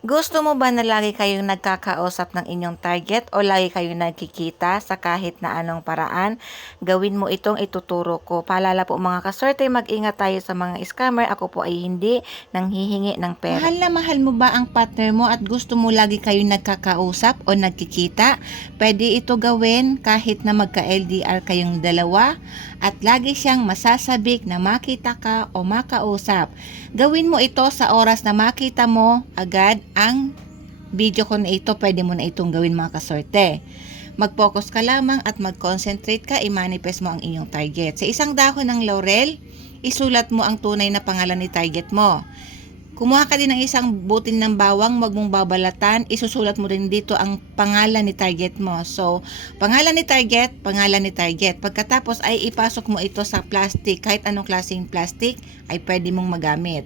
Gusto mo ba na lagi kayong nagkakausap ng inyong target o lagi kayong nagkikita sa kahit na anong paraan? Gawin mo itong ituturo ko. Paalala po mga kaswerte, mag-ingat tayo sa mga scammer. Ako po ay hindi nanghihingi ng pera. Mahal na mahal mo ba ang partner mo at gusto mo lagi kayong nagkakausap o nagkikita? Pwede ito gawin kahit na magka-LDR kayong dalawa at lagi siyang masasabik na makita ka o makausap. Gawin mo ito sa oras na makita mo agad ang video ko na ito. Pwede mo na itong gawin mga kasorte. Mag-focus ka lamang at mag-concentrate ka, i-manifest mo ang inyong target. Sa isang dahon ng laurel, isulat mo ang tunay na pangalan ni target mo. Kumuha ka din ng isang butil ng bawang, wag mong babalatan, isusulat mo rin dito ang pangalan ni target mo. So, pangalan ni target, pangalan ni target. Pagkatapos ay ipasok mo ito sa plastic, kahit anong klaseng plastic ay pwede mong magamit.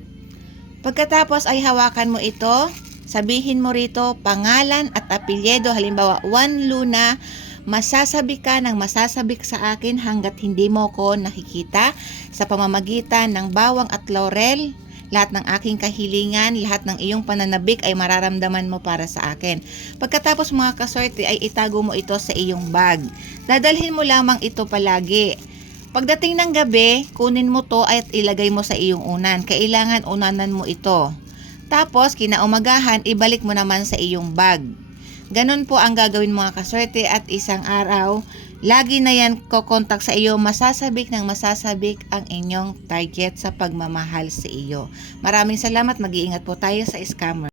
Pagkatapos ay hawakan mo ito, sabihin mo rito pangalan at apelyido, halimbawa Juan Luna, masasabi ka ng masasabik sa akin hanggat hindi mo ko nakikita sa pamamagitan ng bawang at laurel lahat ng aking kahilingan, lahat ng iyong pananabik ay mararamdaman mo para sa akin. Pagkatapos mga kaswerte ay itago mo ito sa iyong bag. Dadalhin mo lamang ito palagi. Pagdating ng gabi, kunin mo to at ilagay mo sa iyong unan. Kailangan unanan mo ito. Tapos, kinaumagahan, ibalik mo naman sa iyong bag. Ganon po ang gagawin mga kaswerte at isang araw, lagi na yan kokontak sa iyo, masasabik ng masasabik ang inyong target sa pagmamahal sa iyo. Maraming salamat, mag-iingat po tayo sa scammer.